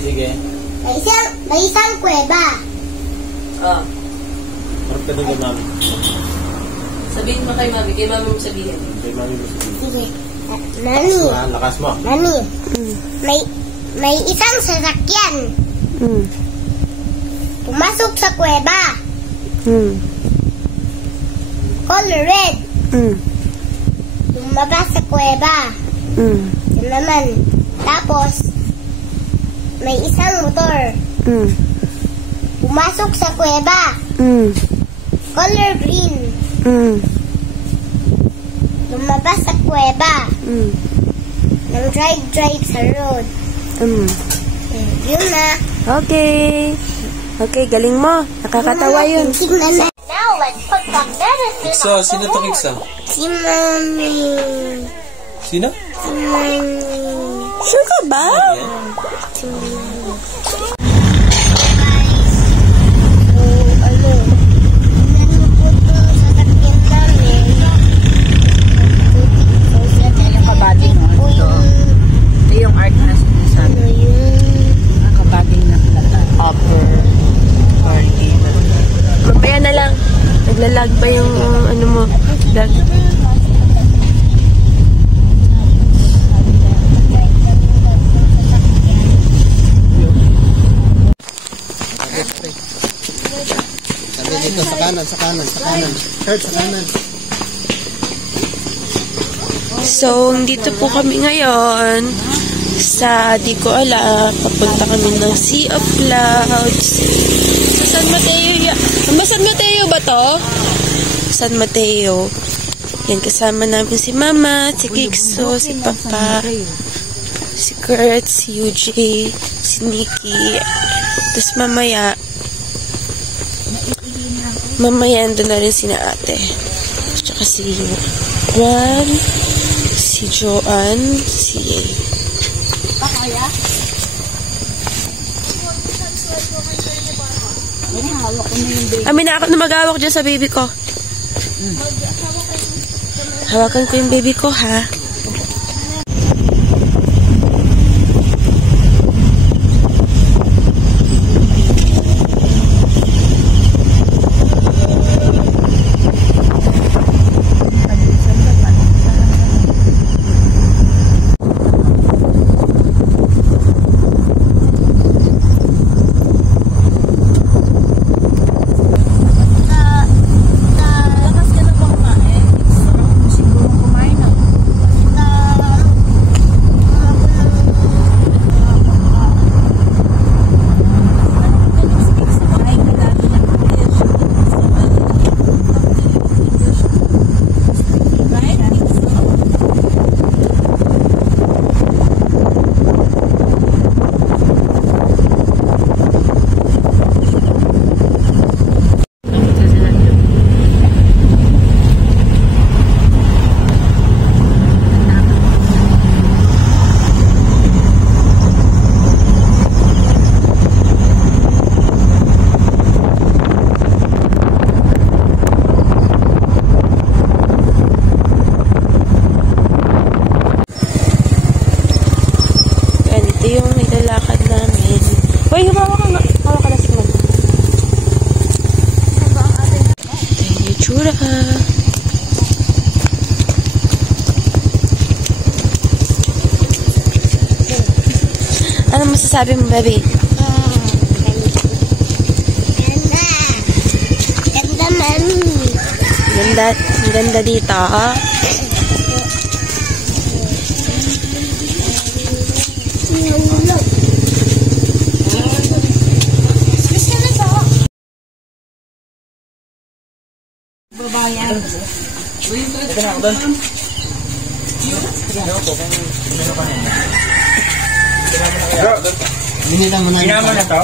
Sige. May isang kuweba. Oh. Harap ka doon, mami. Sabihin mo kay mami. Kay mami mo sabihin. Kay mami mo sabihin. Sige. Mami. Lakas mo. Mami. May isang sasakyan. Pumasok sa kuweba. Color red. Lumabas sa kuweba. Yun naman. Tapos, may isang motor. Pumasok sa kuweba. Color green. Lumabas sa kuweba. Nang drive sa road. Yun na. Okay. Okay, galing mo. Nakakatawa yun. Now, let's put some medicine. Kiksa, sino to Kiksa? Si Mami. Sino? Si Mami. Sure ka ba? Si Mami. Kabading mo. Ito yung art na sinasabi. Kabading na plata. Upper. Mamaya na lang. Naglalag pa yung ano mo. Lag. Sabi dito, sa kanan. Third, sa kanan. So, dito po kami ngayon sa, di ko alam, papunta kami ng Sea of Clouds. Sa San Mateo. San Mateo ba to? San Mateo. Yan, kasama namin si Mama, si Kikso, si Papa, si Kurt, si UJ, si Nikki. Tapos mamaya ando na rin sina ate. Tsaka si Juan, si Joanne, si Amin na ako na mag-hawak dyan sa baby ko. Hawakan ko yung baby ko, ha? Ano masasabi mo, baby? Ganda, mami. Ganda dito, ha? Babayan. Ito na ako doon. Binita mo na to?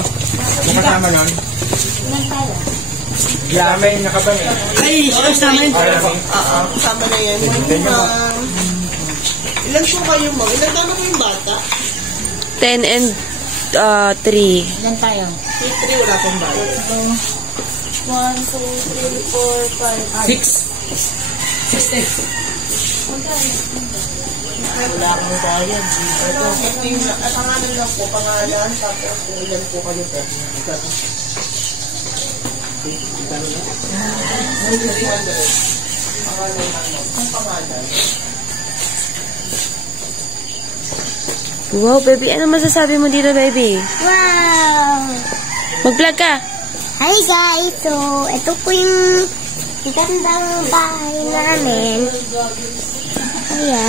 Nakasama nun? Kasama yung nakabang eh. Ay, kasama yun. Oo, kasama na yan. Ilan po kayo, ma'am? Ilan taon na po yung bata? 10 and 3. Ilan tayo? 3, wala pong bata. 1, 2, 3, 4, 5. 6. 16. Wala akong bayan. Pangalan lang po, pangalan. Tapos kung ilan po kayo po. Wow, baby. Ano masasabi mo dito, baby? Wow! Mag-vlog ka. Hi guys! So, ito po yung gandang bahay namin. Kaya,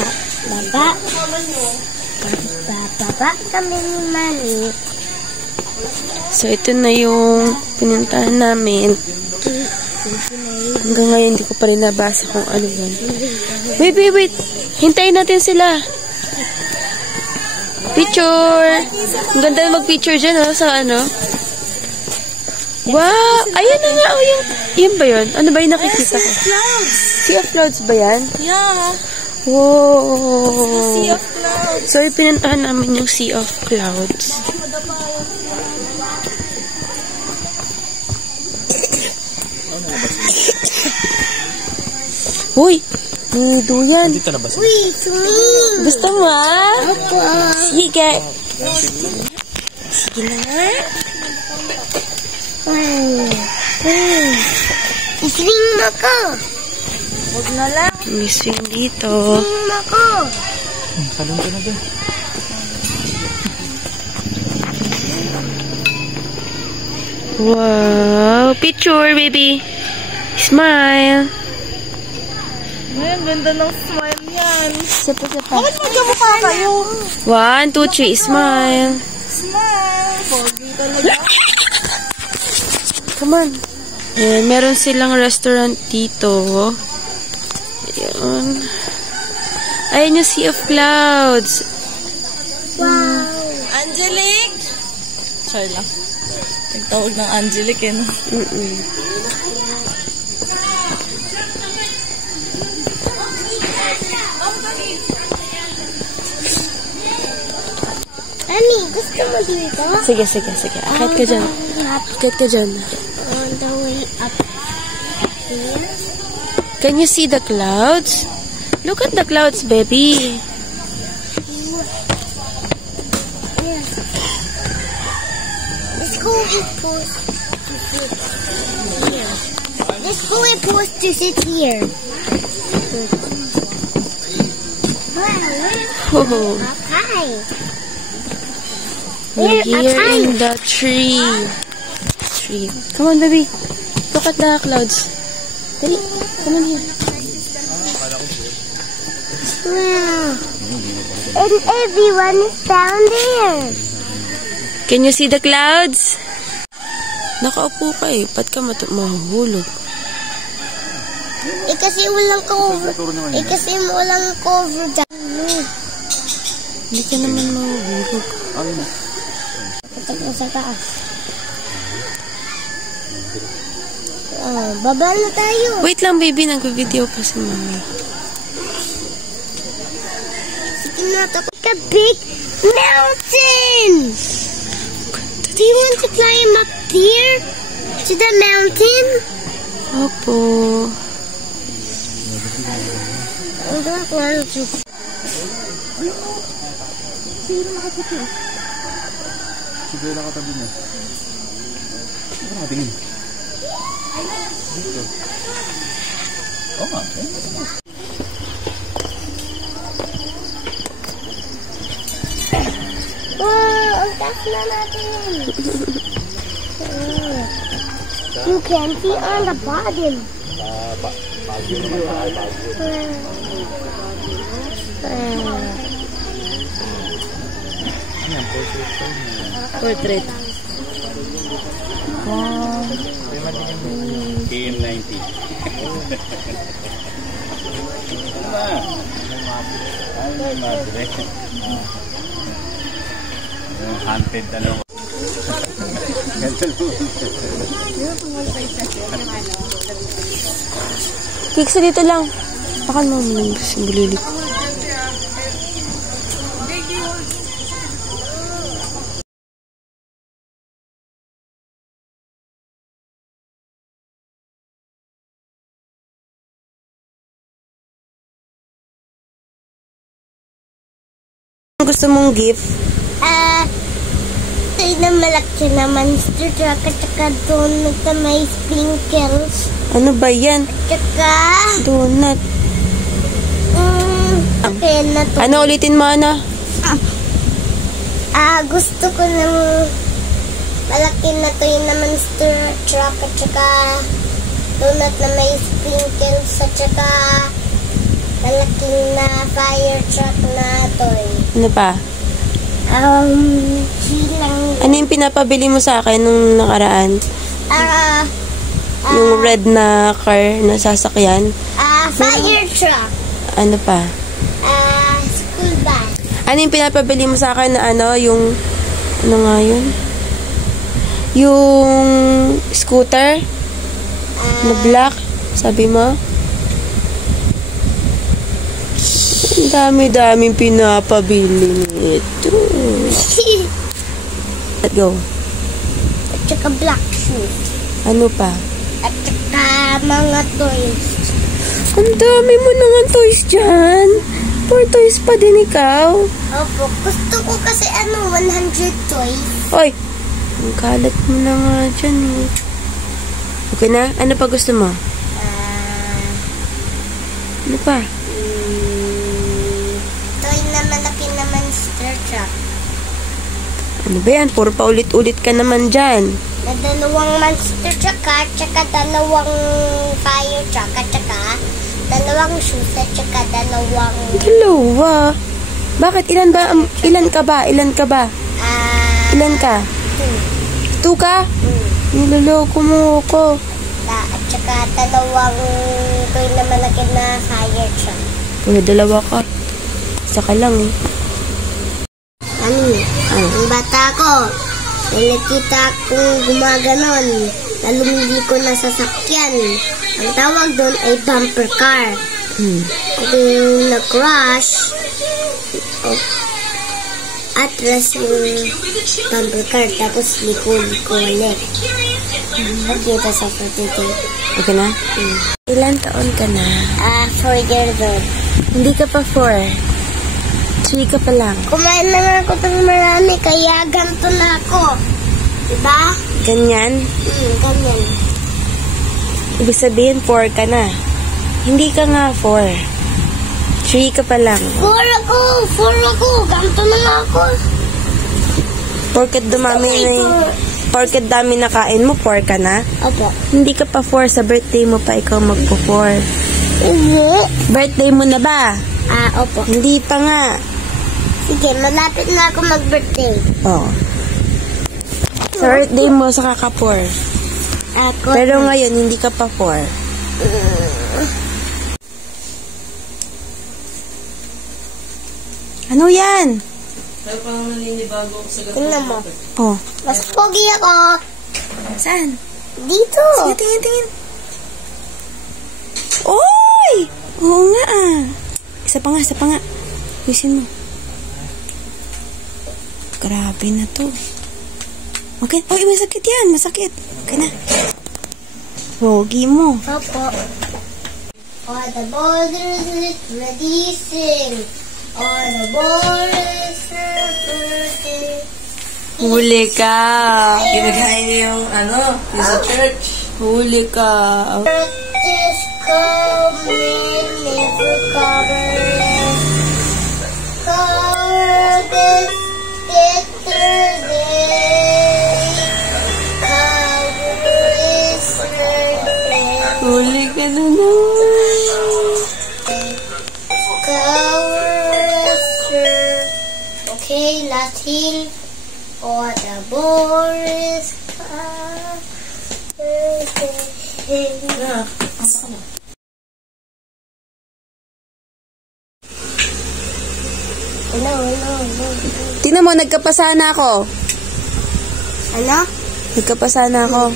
baba kami ni Mami. So, ito na yung pinuntahan namin. Hanggang ngayon, hindi ko pa rin nabasa kung ano yan. Wait. Hintayin natin sila. Picture! Ang ganda na mag-picture dyan, oh, sa ano. Wow! Ayan na nga, oh, yung... Yan ba yun? Ano ba yung nakikita ko? Sea of Clouds ba yan? Yeah! Wow! Sea of Clouds! Sorry, pinuntahan namin yung Sea of Clouds. Uy! Nido yan. Uy, swimming! Gusto mo, ah? Opo! Sige. Sige na nga. Iswing mo ko! Huwag na lang. May swing dito. Iswing mo ko! Salon ka na dyan. Wow! Picture, baby. Smile. Ay, ang ganda ng smile yan. Sapa. Bakit magkamukha kayo? 1, 2, 3, smile. Smile! Pogi talaga. Come on. Ayan, meron silang restaurant dito. Ayan. Ayan yung Sea of Clouds. Wow! Angelic! Sorry lang. Nagtawag ng Angelic eh, no? Ani, gusto mo dito? Sige. Akit ka dyan. Akit ka dyan. On the way up here. Can you see the clouds? Look at the clouds, baby. The school is supposed to sit here. The school is supposed to sit here. Wow, Oh, hi. we're here in the tree. Come on, baby. Look at the clouds. Dali, come on here. Wow. And everyone is down there. Can you see the clouds? Nakaupo ka eh. Ba't ka mahuhulog? Kasi walang cover. Kasi walang cover dyan. Hindi ka naman mahuhulog. Patak na sa taas. Baba na tayo. Wait lang, baby. Nag-video pa si mami. Sige na, tapos a big mountain. Do you want to climb up here to the mountain? Opo. I don't want to. Sige lang katabi niya. Ano nakatingin? Dito. Oo nga. Wow, ang taas na natin. You can see on the bottom. Portrait. KM90. Ano ba? Ay, madre. Haunted ano. Kiksa dito lang. Baka mo yung bulilit. Gusto mong gift? Ito na malaki na monster truck at saka donut na may sprinkles. Ano ba yan? Tsaka, Donut. okay na to. Ano ulitin mo, Ana? Gusto ko ng malaki na to yung na monster truck at saka donut na may sprinkles at saka malaking na fire truck na toy. Ano pa? Silang, Ano yung pinapabili mo sa akin nung nakaraan? Yung red na car na sasakyan? fire truck. Ano pa? School bus. Ano yung pinapabili mo sa akin na ano? Yung, ano nga yun? Yung scooter? Na black? Sabi mo? Ang dami-daming pinapabili nito. Let's go. At saka black shoes. Ano pa? At saka mga toys. Ang dami mo naman toys dyan. 4 toys pa din ikaw. Opo, gusto ko kasi 100 toys. Oy, ang kalat mo na nga dyan eh. Okay na? Ano pa gusto mo? Ano pa? Toy na malaki na monster truck. Ano ba yan? Puro pa ulit-ulit ka naman dyan. Na dalawang monster truck at saka dalawang fire truck at saka dalawang shoes at saka dalawang Dalawa. Bakit? Ilan ba? Ilan ka ba? Ilan ka ba? Ilan ka? 2 ka? Niloloko mo ako. at saka dalawang toy na malaki na fire truck. Puro dalawa ka. Isa ka lang eh. Ang bata ko, may nakita kong gumaganon. Nalumili ko na sasakyan. Ang tawag doon ay bumper car. Kung na-crash, atras yung bumper car, tapos liko-liko ulit. Nakita sa photo. Okay na? Ilan taon ka na? 4 years old. Hindi ka pa 4. 3 ka pa lang. Kumain na nga ako ng marami, kaya ganito na ako. Diba? Ganyan? Ganyan. Ibig sabihin 4 ka na. Hindi ka nga 4. 3 ka pa lang. 4 ako. Ganito na nga ako. Porket dami na kain mo, 4 ka na? Opo. Hindi ka pa 4. Sa birthday mo pa ikaw magpo-4. Hindi. Birthday mo na ba? Opo. Hindi pa nga. Sige, malapit na ako mag-birthday. Oo. Sa birthday mo, saka ka 4. Ako. Pero ngayon, hindi ka pa 4. Ano yan? Tingnan mo. Oh. Mas pogi ako. Saan? Dito. Sige, tingin. Oy! Oo nga ah. Isa pa nga. Yusin mo. Grabe na to. Okay. Oy, masakit yan. Masakit. Okay na. Pogi mo. Opo. All the borders is ready sing. All the borders are ready. Huli ka. Ginagahin niya yung yung sa church. Huli ka. Practice coming, never cover. Cover this yesterday. Cover is birthday. Huli ka na naman. Okay, last hill. Or the Boris Tingnan mo, nagkapasa na ako. Ano? Nagkapasa na ako.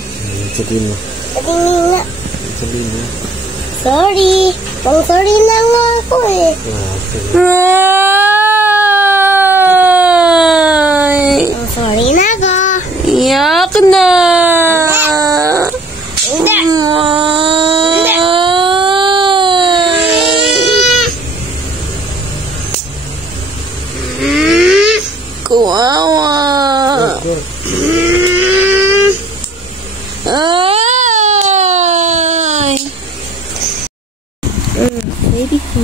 Sabihin mo. Sabihin nga. Sabihin mo. Sorry. Sorry na nga ako eh. Ay! Sorry na ako. Iyak na! Hindi. Hindi. Kawawa! Ay! Baby ko,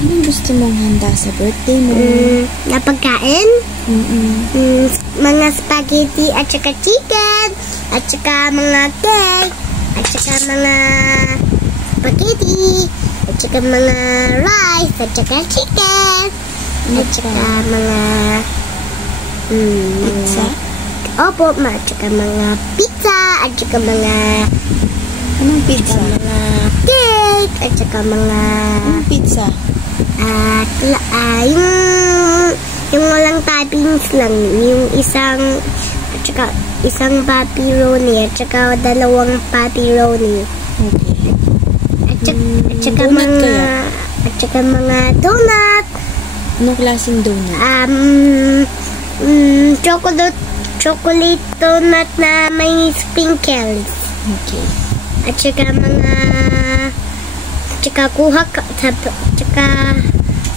anong gusto mong handa sa birthday mo? Na pagkain? Mga spaghetti at saka chicken. At saka mga cake. At saka mga spaghetti. At saka mga rice. At saka chicken. At saka mga Pizza? Opo, at saka mga pizza. At saka mga Anong pizza? mga cake. At saka mga Anong pizza? at yung walang toppings lang, yung isang at saka isang pepperoni at saka dalawang pepperoni Okay. at saka donut mga kaya? at saka mga donut, Anong klaseng donut? chocolate donut na may sprinkles Okay. at saka mga kuha ka, tsaka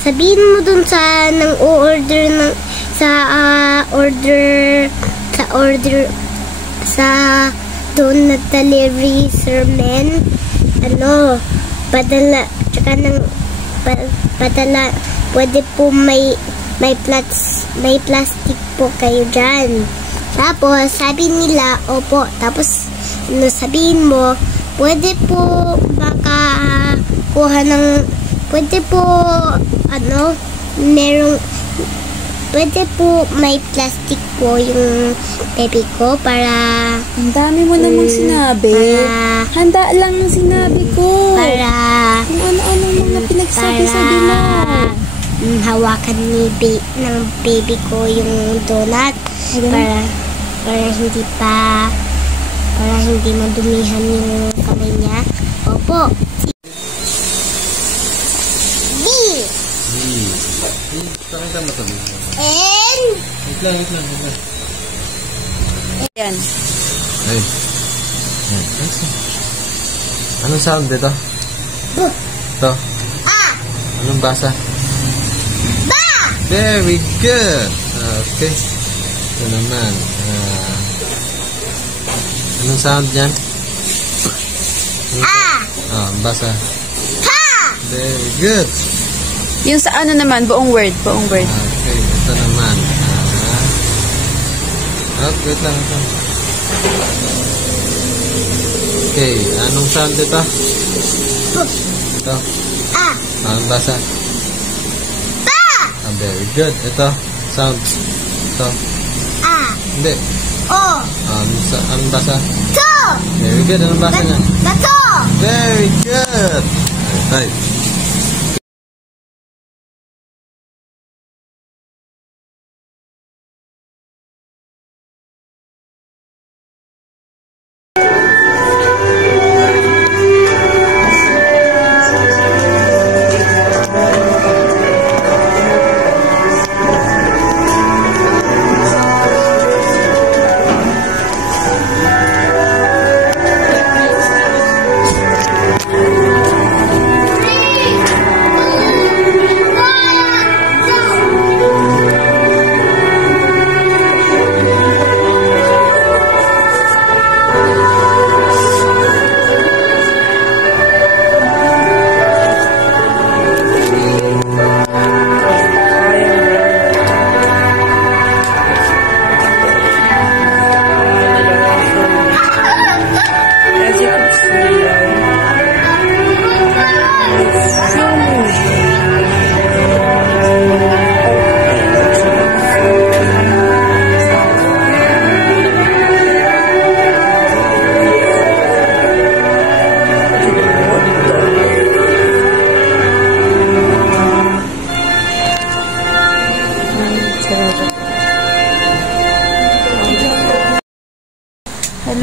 sabihin mo dun sa nang order ng sa donut delivery sermon, padala, tsaka padala, pwede po may plastic po kayo dyan. Tapos sabi nila, opo, tapos sabihin mo, pwede po kuha ng, pwede po, pwede po may plastic po yung baby ko para, Ang dami mo namang sinabi. Handa lang ang sinabi ko. para, Kung ano-anong mga pinagsabi-sabi mo. hawakan ng baby ko yung donut para hindi madumihan yung kamay niya. Opo. B. Saan ka matabi? N. Wait lang. Ayan. Ay. Anong sound dito? B. Ito. A. Anong basa? Ba. Very good. Okay. Ito naman. Anong sound yan? A. Basa. Pa. Very good. Yung sa ano naman, buong word. Okay, ito naman. Wait lang. Okay, anong sound ito? Ito. A. Anong basa? Ba. Very good. Ito, sound. Ito. A. Hindi. O. Anong basa? To. Very good. Anong basa niya? Bato. Very good. Right.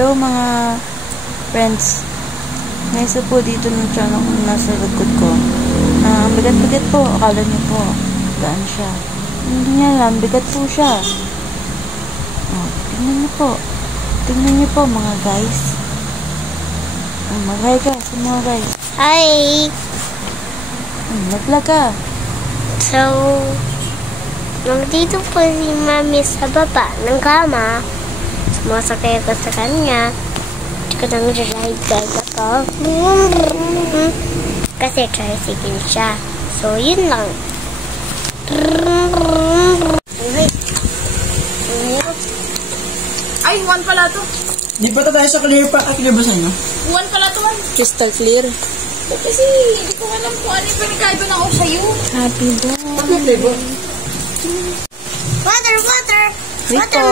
Hello mga friends. May isa po dito ng tiyan akong nasa likod ko. Ang bigat-bigat po. Akala niyo po. Gaan siya. Hindi niya alam. Bigat po siya. Oh, tingnan niyo po. Tingnan niyo po mga guys. Mag-hi ka sa mga guys. Hi! Nag-vlog ka. So, nandito po si Mami sa baba ng kama. Sumasakay ako sa kanya. Tsaka nang ride guys ako. Kasi tricycle siya. So, yun lang. Ay, 1 pala to. Di ba tayo sa clear pa? Clear ba sa inyo? 1 pala to, 1. Crystal clear. Kasi hindi ko alam kung ano yung pinagkaiba na ako sa'yo. Happy birthday. Water! Wait po.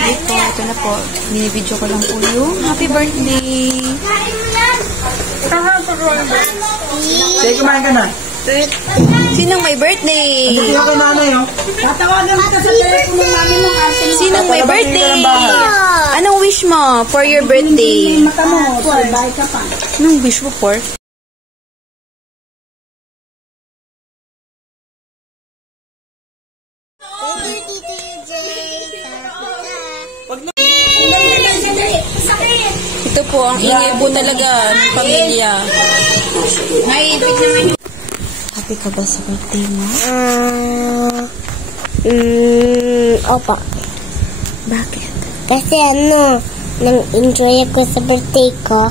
Wait po. Ito na po. Binibidyo ko lang po yung happy birthday. Sige, kumain ka na. Sinong may birthday? Hindi ka nanay, oh. Tatawagan kita sa telepono namin ng ate mo. Sinong may birthday? Anong wish mo for your birthday? Mata mo, survive ka pa. Anong wish mo for? Ito po, ang ingay po talaga ng pamilya. Happy ka ba sa birthday mo? Opo. Bakit? Kasi nang enjoy ako sa birthday ko.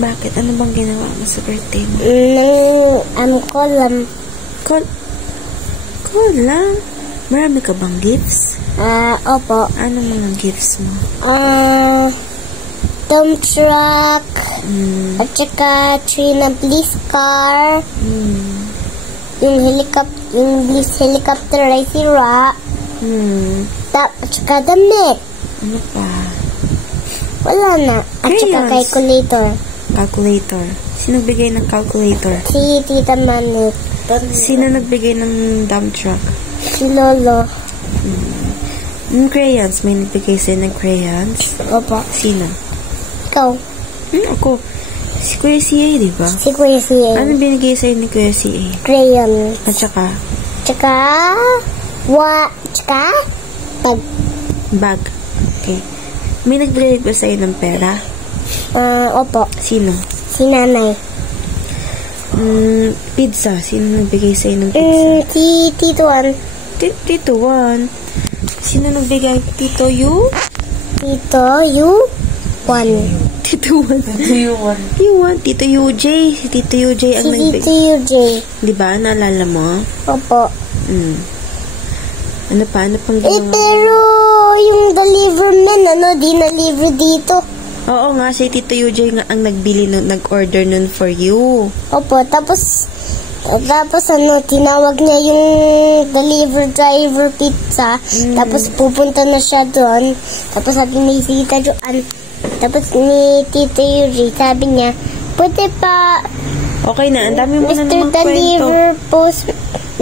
Bakit? Ano bang ginawa mo sa birthday mo? Kolam. Lang. Marami ka bang gifts? Opo. Ano mga gifts mo? Dump truck. At saka Trina police car. Yung police helicopter ay sira. At saka damit. Ano pa? Wala na. At saka Crayons. calculator. Calculator. Sino nagbigay ng calculator? Si Tita Manu. Sino nagbigay ng dump truck? Si Lolo. Yung crayons. May nagbigay sa'yo ng crayons? Opo. Sino? Ikaw. Ako. Si Kuya C.A. diba? Si Kuya C.A. Ano binigay sa'yo ni Kuya C.A.? Crayon. At saka? Tsaka bag. Bag. Okay. May nagbigay ba sa'yo ng pera? Opo. Sino? Si Nanay. Pizza. Sino nagbigay sa'yo ng pizza? Si Tito Juan. Tito Juan. Sino nagbigay? Tito Yu? Tito Juan. Tito Juan. Yuan. Tito UJ. Si Tito UJ ang Si nagbigay. Tito UJ. Diba? Naalala mo? Opo. Ano pa? Ano pang ginawa? Pero yung deliver man, di na-deliver dito. Oo nga, si Tito UJ nga ang nagbili nun, nag-order nun for you. Opo, tapos tinawag niya yung deliver driver pizza. Tapos pupunta na siya doon. Tapos sabi ni Tita Joan, tapos ni Tita Yuri, sabi niya, pwede pa, Okay na, ang dami mo na Mr. namang kwento. Deliver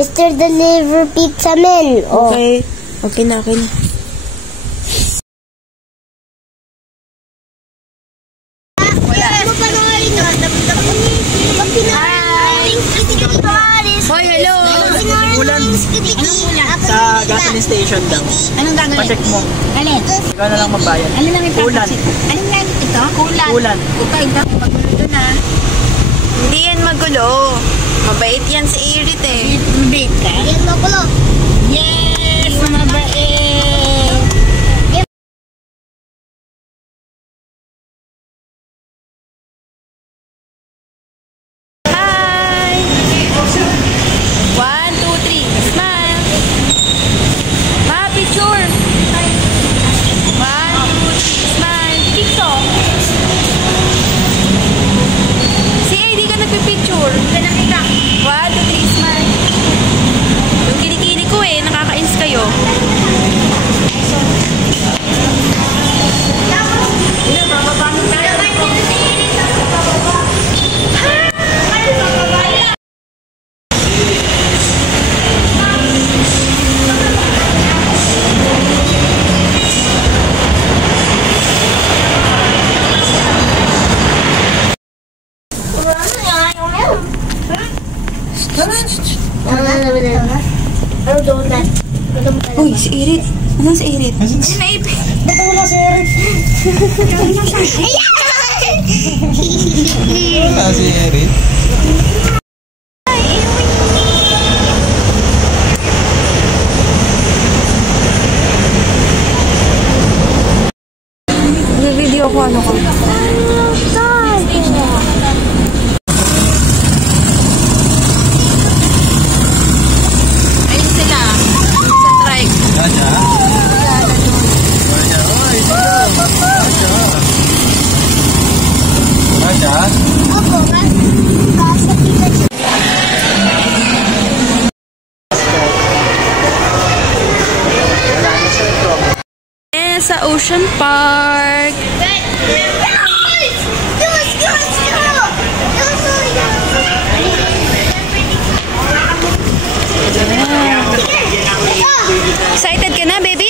Mr. Deliver Pizza Man. Oh. Okay. Okay na. Hoy, hello. Ulan. Sa gasoline station daw. Anong gagawin? Pa-check mo. Alin? Ikaw na lang magbayad. Ano lang yung Ulan. Anong lang ito? Kulan. Ulan. Kupay na. Magluto na. Hindi yan magulo. Mabait yan si Irit eh. Bait ka? Yan mo kulo. Yes! Mabait! Hi! 1, 2, 3. Smile! Ma, picture! 1, 2, 3. Smile! Picture! Si A, di ka nagpipicture. Hindi ka nakita. 1, 2, 3. Smile! Yung kinikini ko eh, nakakainis kayo. Ano donut? Uy, si Irit. Anong si Irit? Naipit. Ba't wala si Eric? Wala si Erin. Video ko ano ko. Ayun sila. Sa trike. Raja. Raja. Ako, kasi Pikachu. Sa Ocean Park. Excited ka na, baby?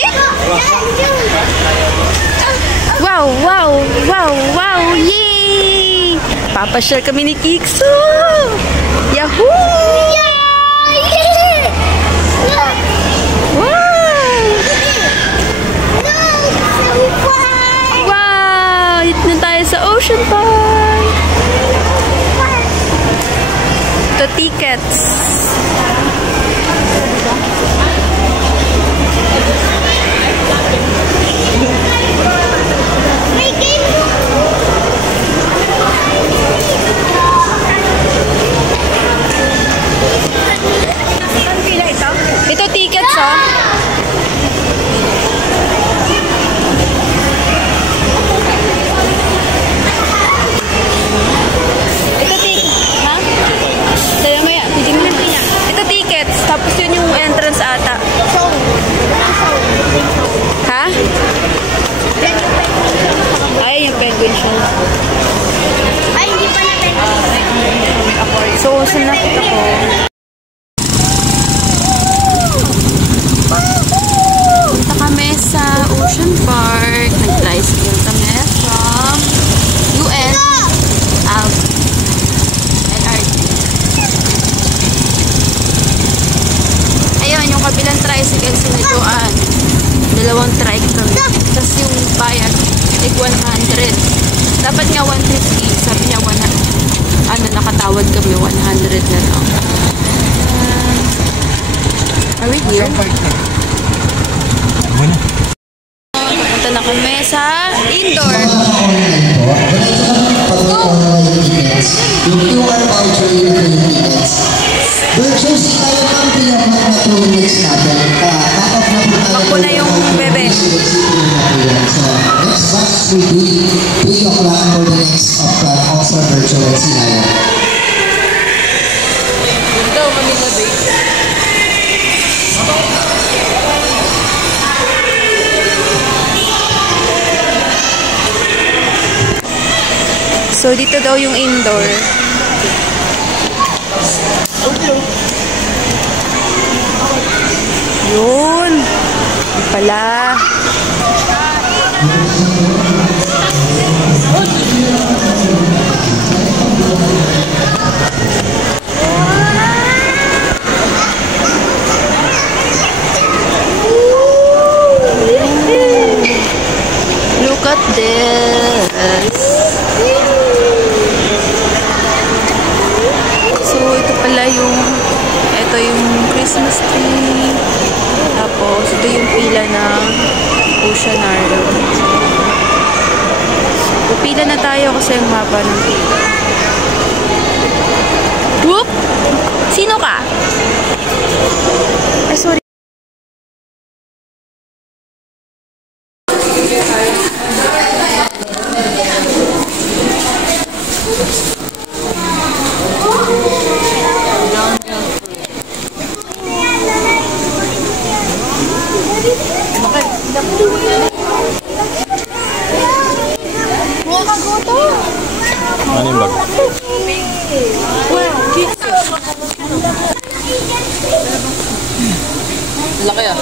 Wow, wow, wow, wow, yay! Papashare kami ni Kikso! Yahoo! Wow! Hit na tayo sa Ocean Park! Ito tickets. Ito tickets, oh. Ito tickets, ha? Sayo mo yan. Ito tickets, tapos yun yung entrance ata. Ha? Ay, yung penguin show. Ay, hindi pa na So, sinakit ako. Punta kami sa Ocean Park. Nag-tricycle kami from US out LRT. Ayun, yung kabilang tricycle sila Joanne. Dalawang trike kami. Tapos yung bayad, like 100. Dapat nga 150. Sabi niya 100. Nakatawad kami 100 na lang. Are we here? Punta na kami sa indoor. Yung QR voucher yung tickets. Virtues tayo pang pinamang na 2 weeks natin. Cut-off na po tayo. Bakbo na yung bebe. So, next batch will be 3 o'clock for the next of also virtual scenario. So, dito daw yung indoor. Yun. Yung pala. Look at this. So, ito pala yung Christmas tree. Tapos, ito yung pila ng Oceanario. So, pila na tayo kasi ang haba ng pila. Whoop! Sino ka? Ay, sorry. Ano yung bag? Laki ah.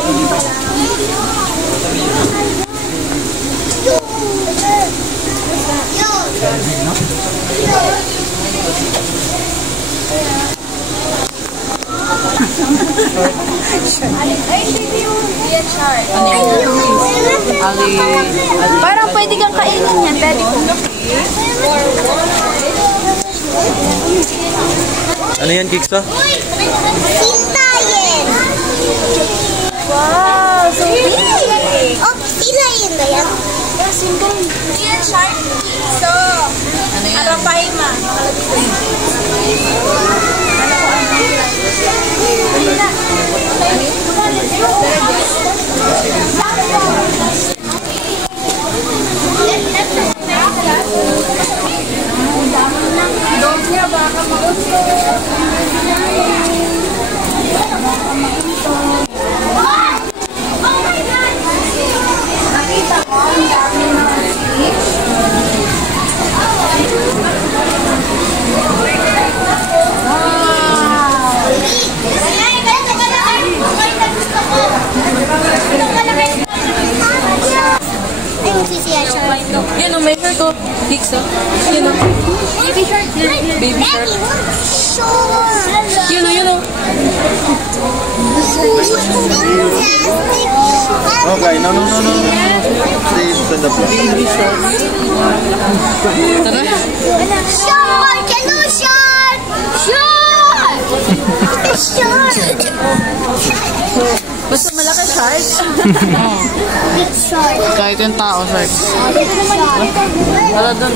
Parang pwede kang kainin yan, daddy ko. Ano yan, Kiksa? Sintayin! Wow, so big! Oh, sinayin ba yan? Yan, shark. So, ano yan? Arapahima. Yan o, may hair ko. Kiksa. Yan o. Baby shark. Baby shark. Yun o, yun o. Okay, no. Please stand up. Baby shark. Tara. Shark! Hello, shark! Shark! Basta malaki shark. Big shark. Kahit yung tao, shark. Shark. Wala doon.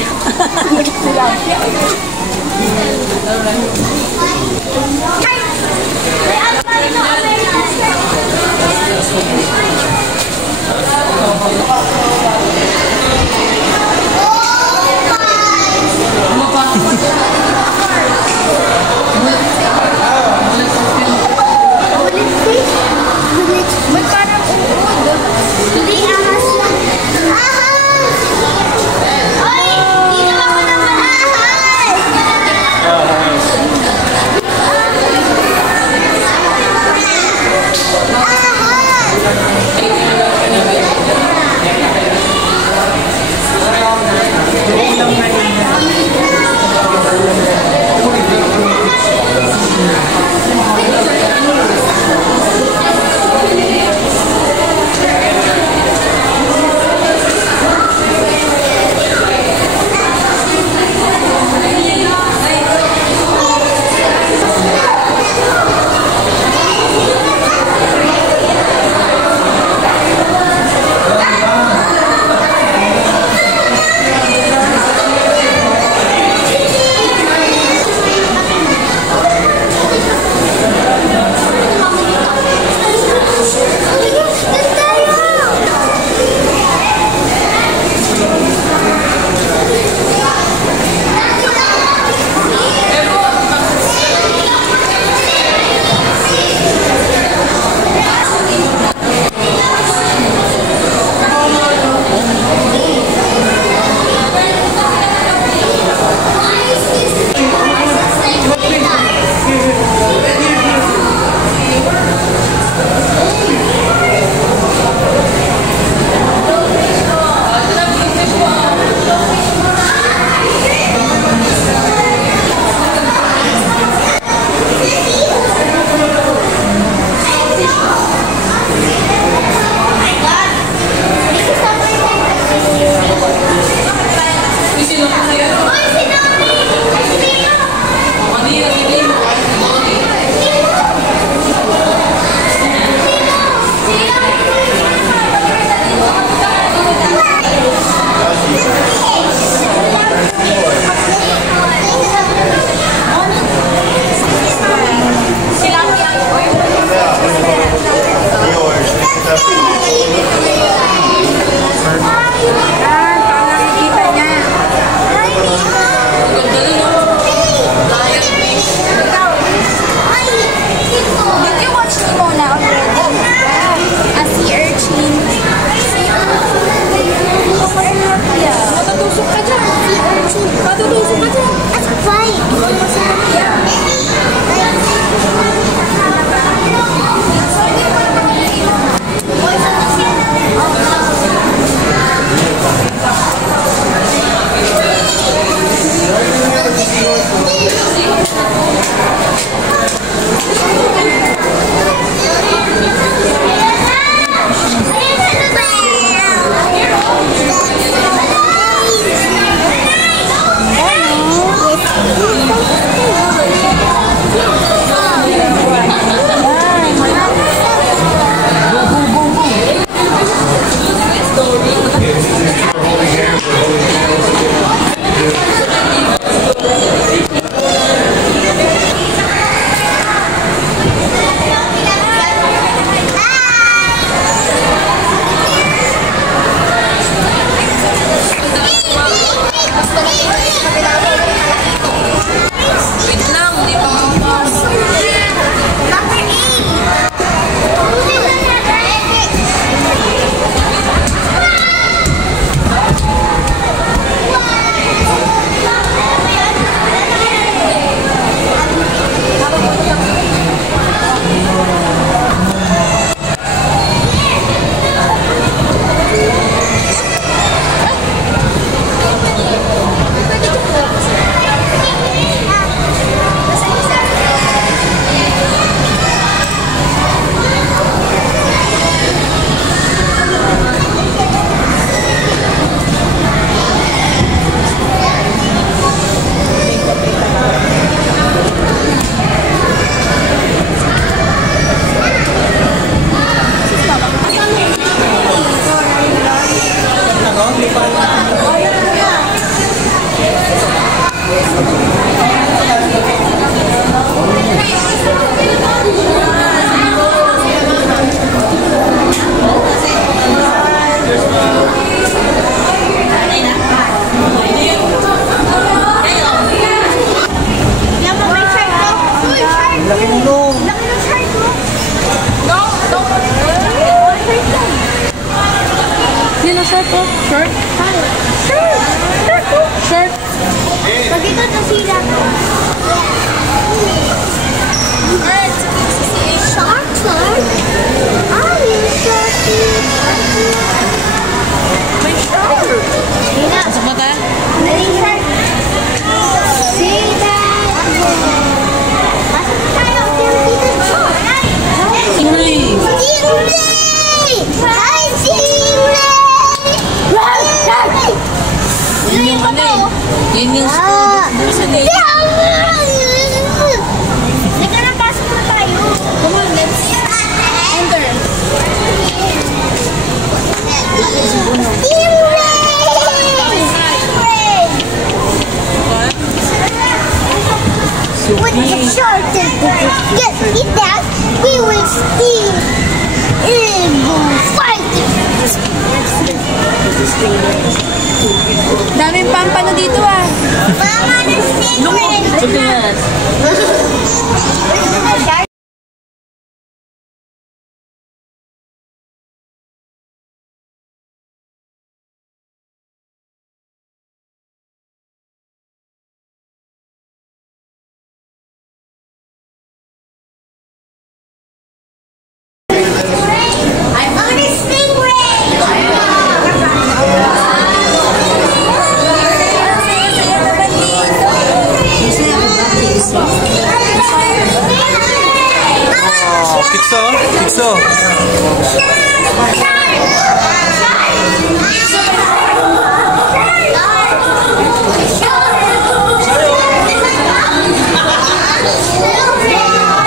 Hindi ahas lang. Ahas! Oy! Dito ako naman ahas! Sila Yun ang short, oh. Short? Short? Pagkita na sila to. Short, short. Ah, yung short. May short. Pasok mo tayo? May short. See that? Pasok tayo. Stingray! Stingray! Hi, Stingray! Yun yung ano eh. Yun yung person eh. Nagkarapasok na tayo. Come on, let's enter. With the short yes, eat that, we will steal. It will fight. Daming pampano dito ah. Mama, the stingray. Tikso.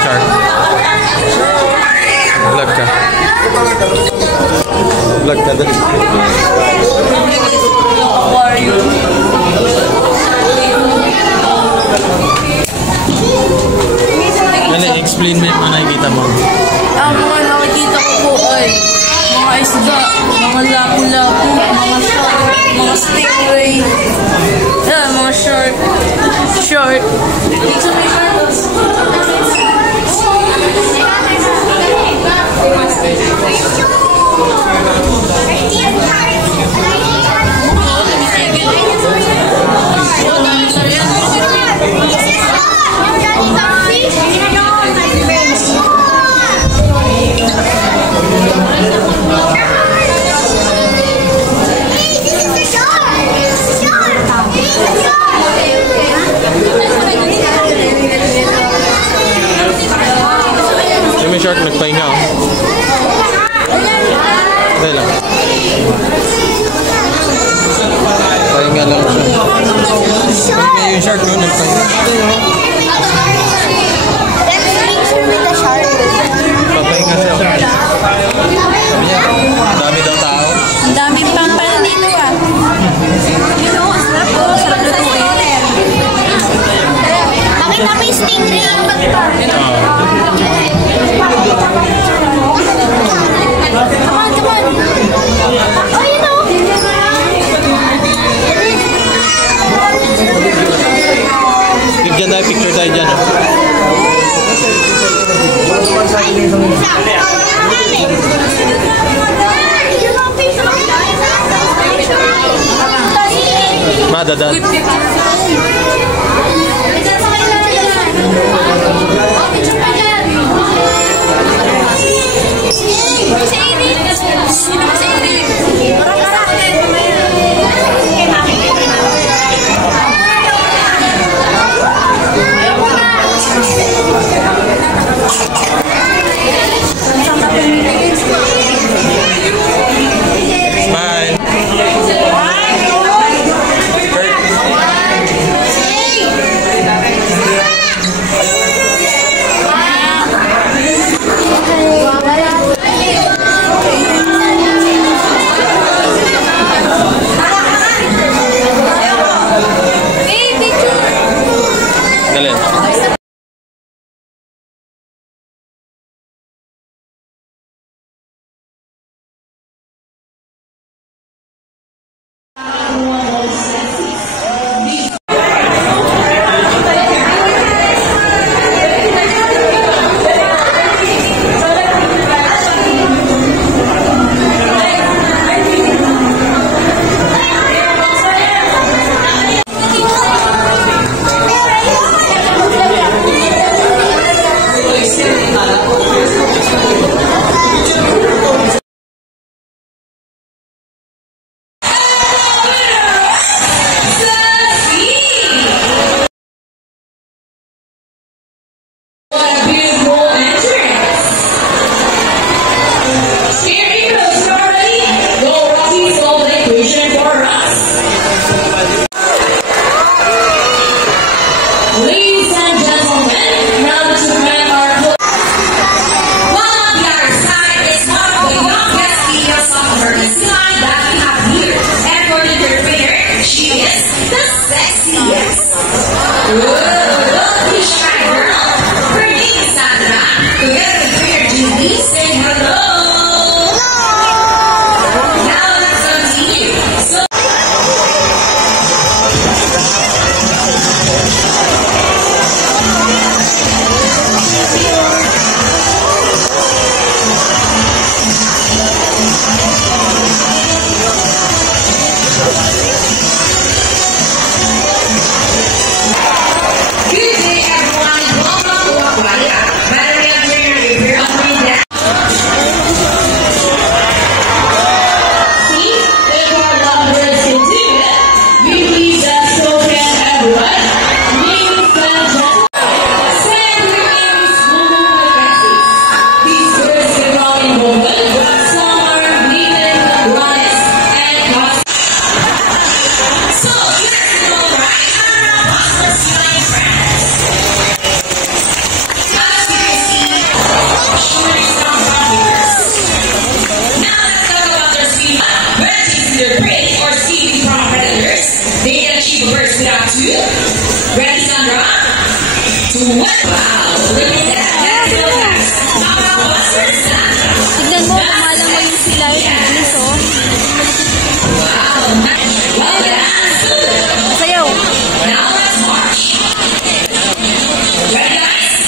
Shark. Vlog ka. Vlog ka dali. Explain mo yung mga nakikita mo. Ang mga nakikita ko po ay mga isda, mga lapu-lapu, mga shark, mga stingray, mga shark. Dito may sharks. Yung may shark nagpahinga oh. Dahil lang. Pahinga lang siya. Pahinga yung shark no, nagpahinga. Papahinga siya. Ang dami daw tao. Ang daming pampano dito ah. You know, ang sarap po. Sarap na ito eh. Pakita mo yung stingray. Come on. Oh, you know. Dyan tayo, picture tayo dyan. Madadan. Smile. Ready, Sandra? Wow, look at that. That's so fast. Tignan mo, kumalang mo yung sila yung bilis, oh. Wow, well done. Sayaw. Now let's march. Ready, guys?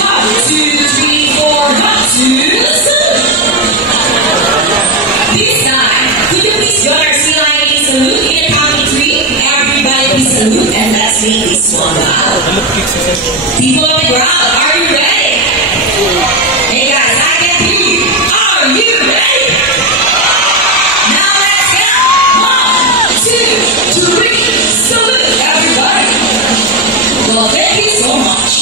Hop, 2, 3, 4, hop, 2. This time, could you please join our CIA salute in the count of 3? Everybody please salute and let's make this one loud. People on the ground, are you ready? Hey guys, I can hear you. Are you ready? Now let's go. 1, 2, 3, salute everybody. Well, thank you so much.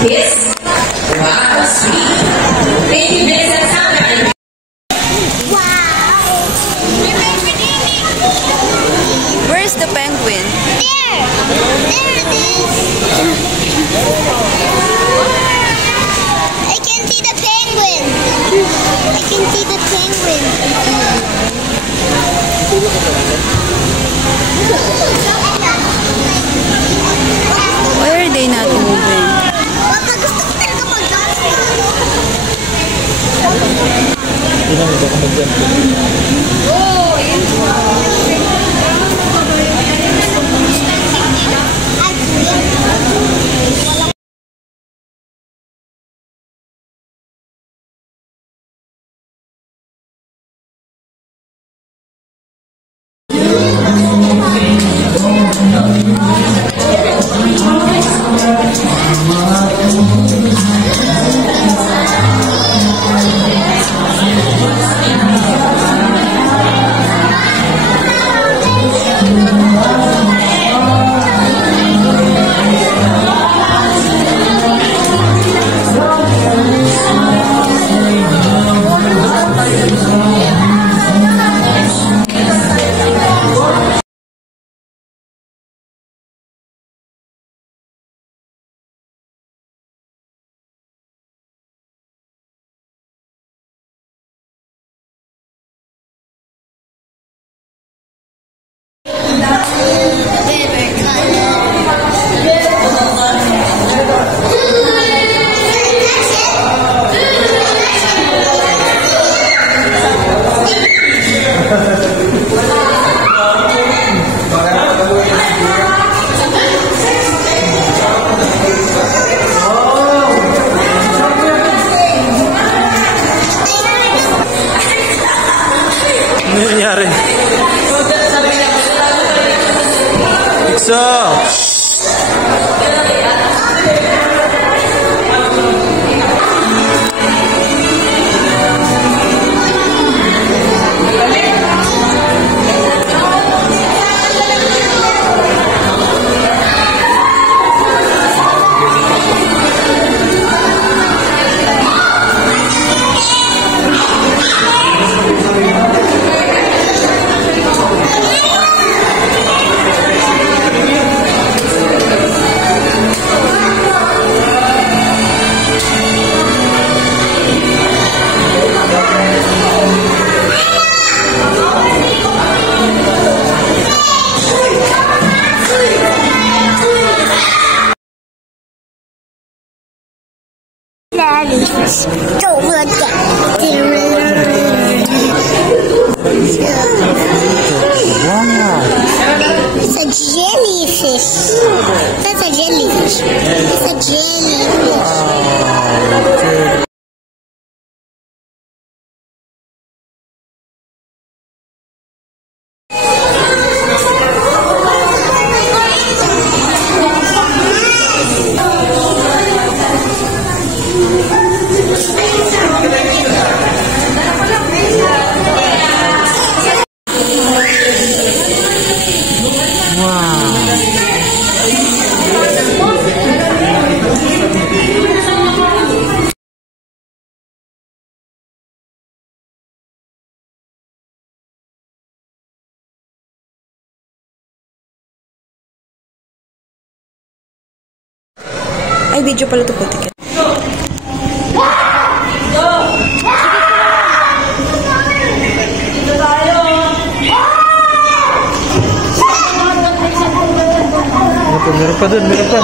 Yes. Wow, sweet. Thank you, Vincent. Where's the penguin? There! There it is! I can see the penguin! I can see the penguin! Why are they not moving? Papa, gusto ko talaga mag-dance. Ano nangyari? Pixel! Don't look at It's a jellyfish. That's a jellyfish. It's a jellyfish. Ay, video pala ito po. Ticket. Meron pa dun, meron pa.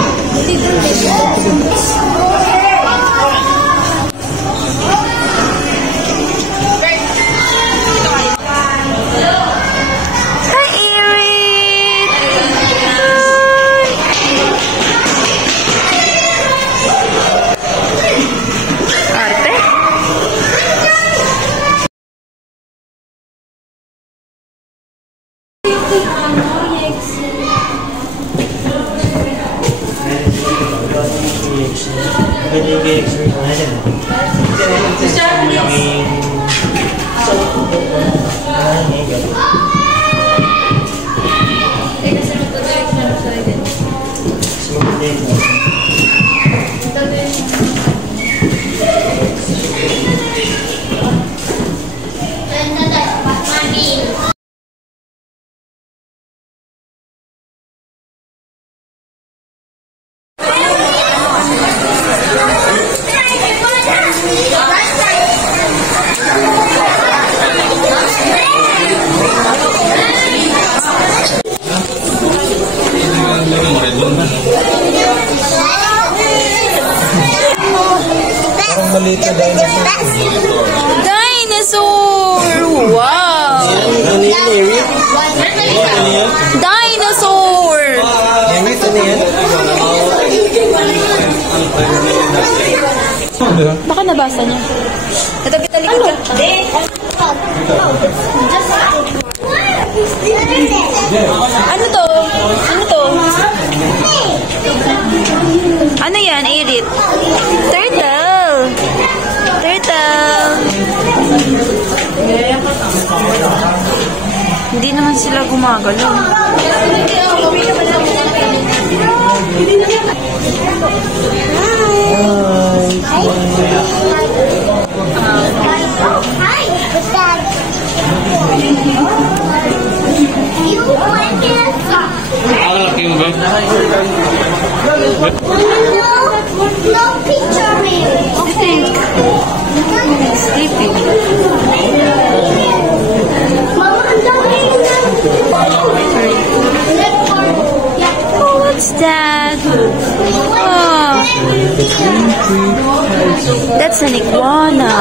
Dinosaur! Wow! Dinosaur! Baka nabasa niya. Ito, kitalikod ka. Ano to? Ano to? Ano yan, Irit? Turtle! Turtle! Hindi naman sila gumagalaw. No picturing. Okay. Sleeping. What's that? Oh. That's an iguana.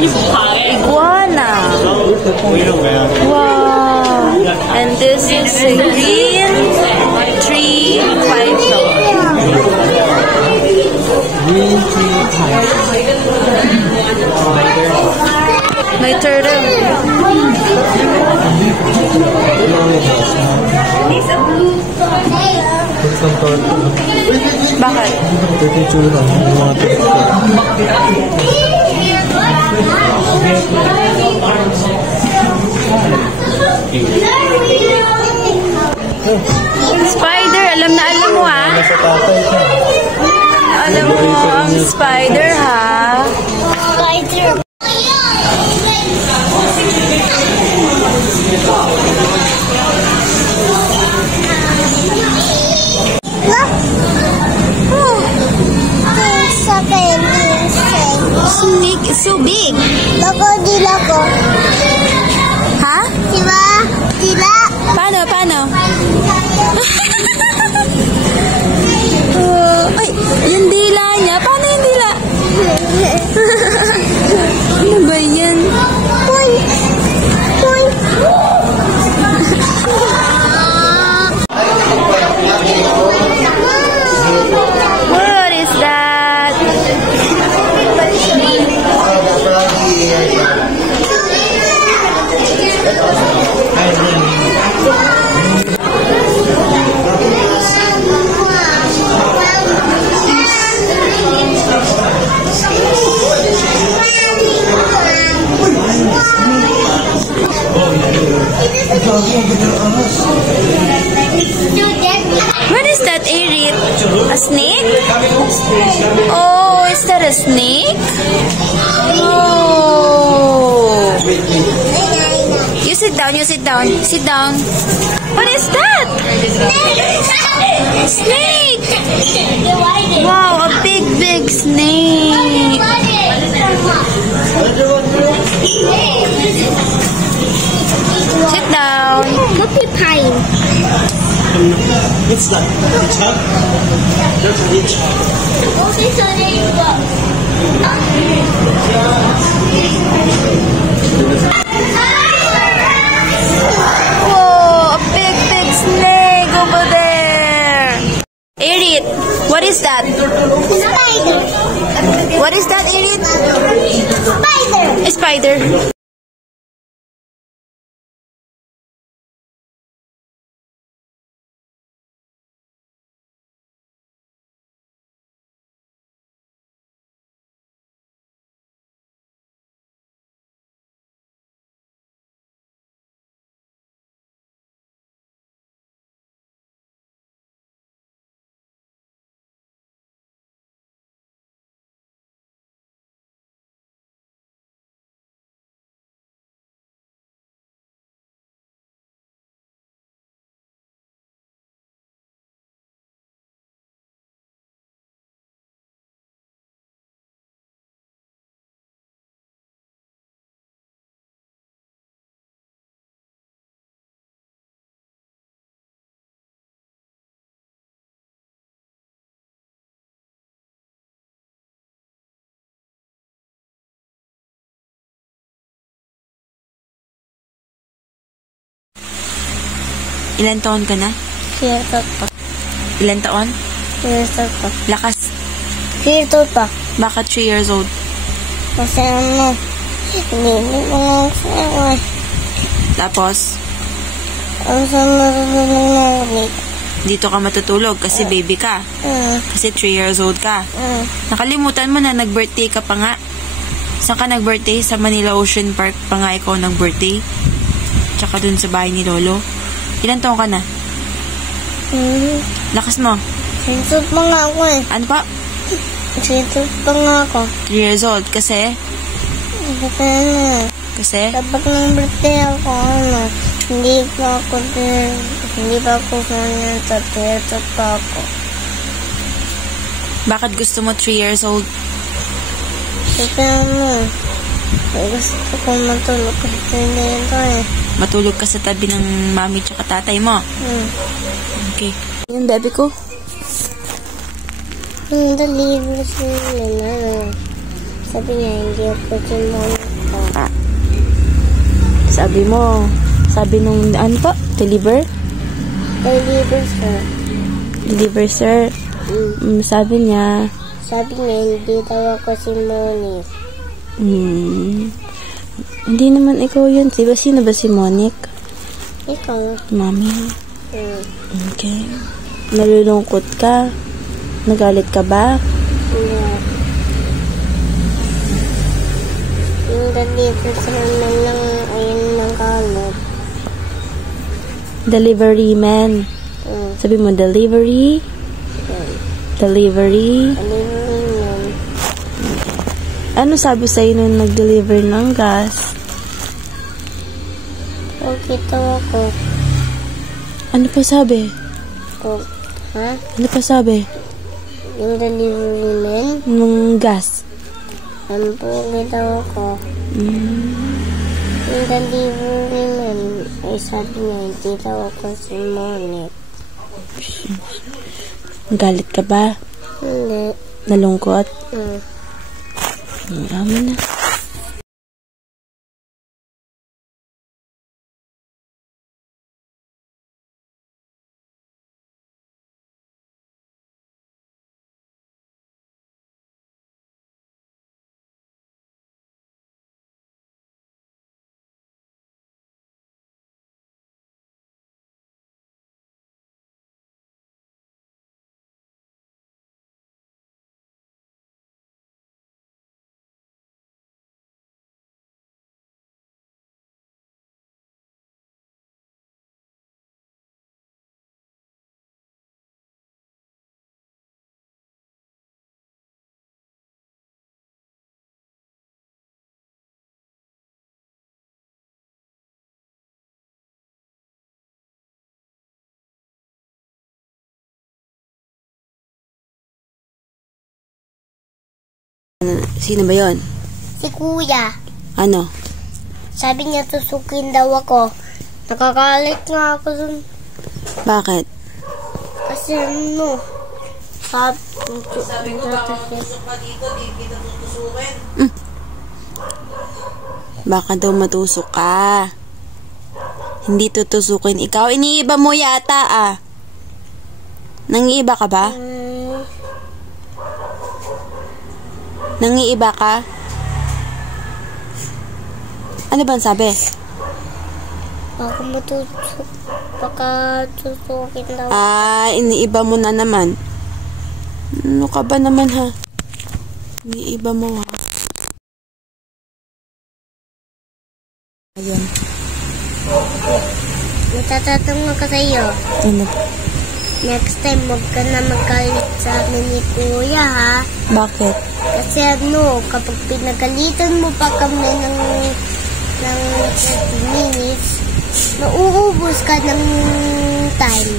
Iguana. Wow. And this is a green tree python. Green tree python. My turtle. Bakit? Pipitsura. Yung mga pipitsura. Spider, alam na alam mo ha? Nasa tatay siya. Alam mo ang spider ha? Spider. Look. Oh. Snake is so big. Loko, dila ko. Ha? Diba? Dila. Paano? Ay, yung dila niya. Paano yung dila? Ano ba yan? Puy. Puy. What is that? What is that, Irit? A snake? Oh, is that a snake? Oh. You sit down, you sit down. Sit down. What is that? Snake! Wow, a big snake. Sit down. Puppy pine. What's that? Hedgehog? There's a hedgehog. Okay, so there you go. Oh, a big snake over there. Irit, what is that? Spider. What is that, Irit? Spider. A spider. Ilan taon ka na? Hirto pa. Ilan taon? Hirto pa. Lakas. Hirto pa. Bakit 3 years old? Kasi ano, hindi ko lang sa'yo. Tapos? Ang sama na narinig. Dito ka matutulog kasi baby ka. Kasi 3 years old ka. Nakalimutan mo na nag-birthday ka pa nga. Saan ka nag-birthday? Sa Manila Ocean Park pa nga ikaw nag-birthday. Tsaka dun sa bahay ni Lolo. Ilan taon ka na? Lakas mo. Sintot pa nga ako eh. Ano pa? Sintot pa nga ako. 3 years old. Kasi? Kasi? Kapag nang-birthday ako, hindi pa ako kanya sa 3 years old pa ako. Bakit gusto mo 3 years old? Kasi gusto ko matulog kasi dito eh. Matulog ka sa tabi ng mami tsaka tatay mo? Okay. Yung baby ko? Deliver sila na. Sabi niya, hindi ako mo. Sabi nung, ano pa? Deliver? Deliver, sir. Deliver, sir. Sabi niya, hindi daw ako si Monique. Hindi naman ikaw yun. Sino ba si Monique? Ikaw. Mami. Okay. Nalulungkot ka? Nagalit ka ba? Yeah. Yung deliver sir man lang ayun ng galit. Delivery man. Sabi mo, delivery? Delivery? Delivery man. Ano sabi sa'yo nung nag-deliver ng gas? Okay to ako. Ano pa sabi? Ha? Ano pa sabi? Yung delivery man? Nung gas? Ang pogi daw ako. Yung delivery man, ay sabi niya, hindi daw ako si Monique. Galit ka ba? Hindi. Nalungkot? Amin na. Sino ba yon? Si Kuya. Ano? Sabi niya tusukin daw ako. Nakakalit nga ako dun. Bakit? Kasi sabi mo tusok pa dito, di kita tutusukin. Baka daw matusok ka. Hindi tutusukin. Ikaw, iniiba mo yata Nangiiba ka ba? Nangiiba ka? Ano ba ang sabi? Baka tusukin daw. Iniiba mo na naman. Ano ka ba naman ha? Iniiba mo ha? Ayan. Matatanong ka sa'yo. Ano? Next time, huwag ka na magalit sa amin ni Kuya, ha? Bakit? Kasi kapag pinagalitan mo pa kami ng 30 minutes, mauubos ka ng time.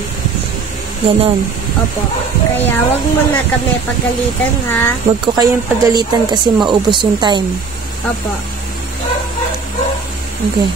Ganon. Opo. Kaya huwag mo na kami pagalitan, ha? Huwag ko kayong pagalitan kasi maubos yung time. Opo. Okay.